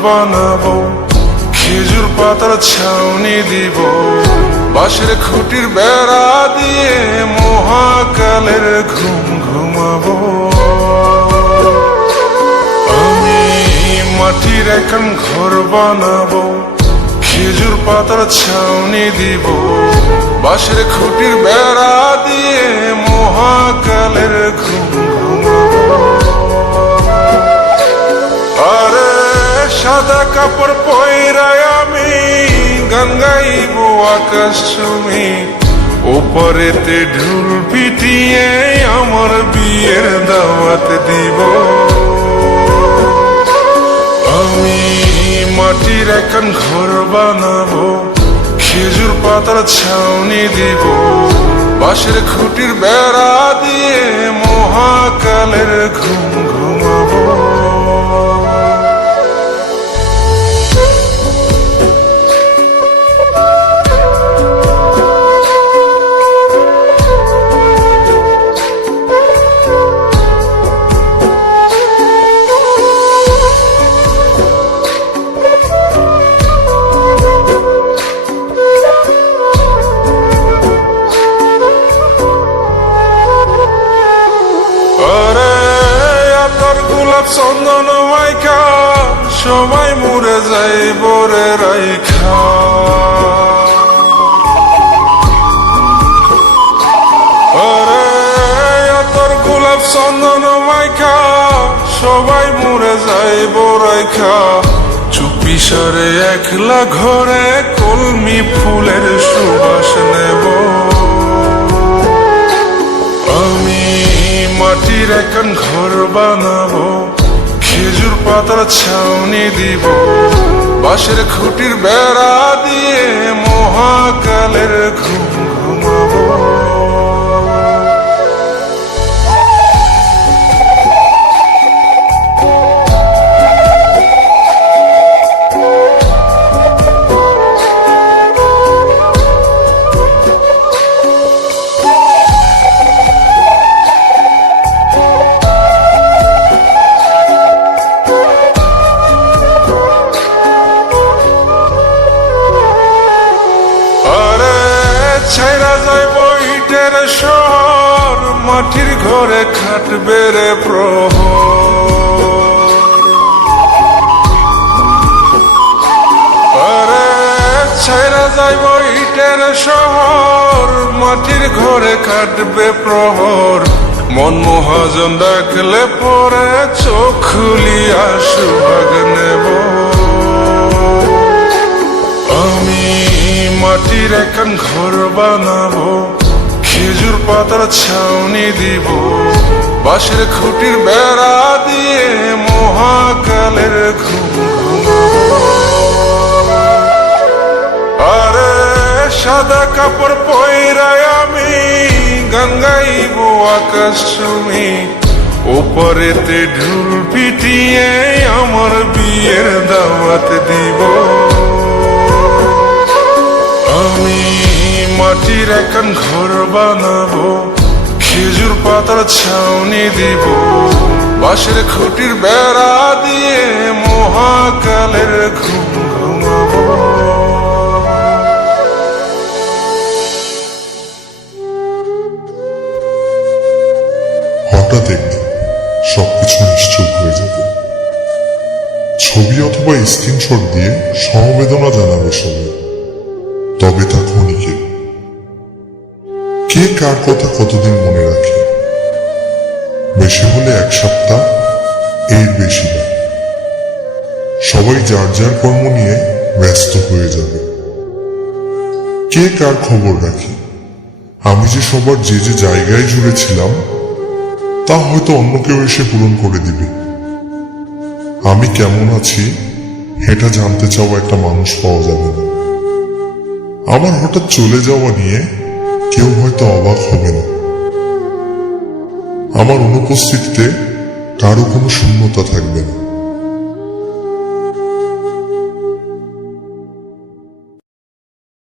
বানাবো, খেজুর পাতার ছাউনি দিব, বাঁশের খুঁটির বেড়া দিয়ে মহাকালের ঘুম ঘুমাবো। আমি মাটির এখন ঘর বানাবো, খেজুর পাতার ছাউনি দিব, বাঁশের খুঁটির বেড়া দিয়ে মহাকালের ঘুম ঘুমাবো। আরে সাদা কাপড় পয়রায় আমি গান গাইব আকাশ চুমি, ওপরেতে ঢুল পিটিয়ে আমার বিয়ের দাওয়াত দিব। আমি মাটির এখন ঘর বানাবো, খেজুর পাতার ছাউনি দিব, বাঁশের খুঁটির বেড়া দিয়ে মহাকালের ঘুম ঘুমাবো। চন্দন মাইকা সবাই মরে যায় বরে রাইখা, আরে তোর গোলাপ চন্দন মাইকা সবাই মরে যায় বরাইখা, চুপি সারে একলা ঘরে কলমি ফুলের সুবাস নেব। আমি মাটির এখন ঘর বানাবো, খেজুর পাতার ছাউনি দিব, বাঁশের খুঁটির বেড়া দিয়ে মহাকালের ঘুম ঘুমাবো। ছাইরা যাইব ইটের শহর, মাটির ঘরে খাটবে রে প্রহর। আরে ছাইরা যাইব ইটের শহর, মাটির ঘরে খাটবে প্রহর। মন মহাজন ডাকলে পরে চোখ খুলিয়া সুভাগ নেব। আমি মাটির এখন ঘর বানাবো, খেজুর পাতার ছাউনি দিব, বাঁশের খুঁটির বেড়া দিয়ে মহাকালের ঘুম ঘুমাবো। আরে সাদা কাপড় পয়রায় আমি গান গাইব আকাশ চুমি, ওপরেতে ঢুল পিটিয়ে আমার বিয়ের দাওয়াত দিব। আমি মাটির এখন ঘর বানাবো, খেজুর পাতার ছাউনি দিব, বাঁশের খুঁটির বেড়া দিয়ে মহাকালের ঘুম ঘুমাবো। হঠাৎ একদিন সবকিছু নিশ্চুপ হয়ে যাবে। ছবি অথবা স্ক্রিনশট দিয়ে সমবেদনা জানাবে সবাই, তবে তা ক্ষণিকের। কে কার কথা কতদিন মনে রাখে? বেশি হলে এক সপ্তাহ, এর বেশি না। সবাই যার যার কর্ম নিয়ে ব্যস্ত হয়ে যাবে। কে কার খবর রাখে? আমি যে সবার যে যে জায়গায় জুড়ে ছিলাম তা হয়তো অন্য কেউ এসে পূরণ করে দিবে। আমি কেমন আছি এটা জানতে চাওয়া একটা মানুষ পাওয়া যাবে না। আমার হঠাৎ চলে যাওয়া নিয়ে কেউ হয়তো অবাক হবে না। আমার অনুপস্থিতিতে কারো কোনো শূন্যতা থাকবে না।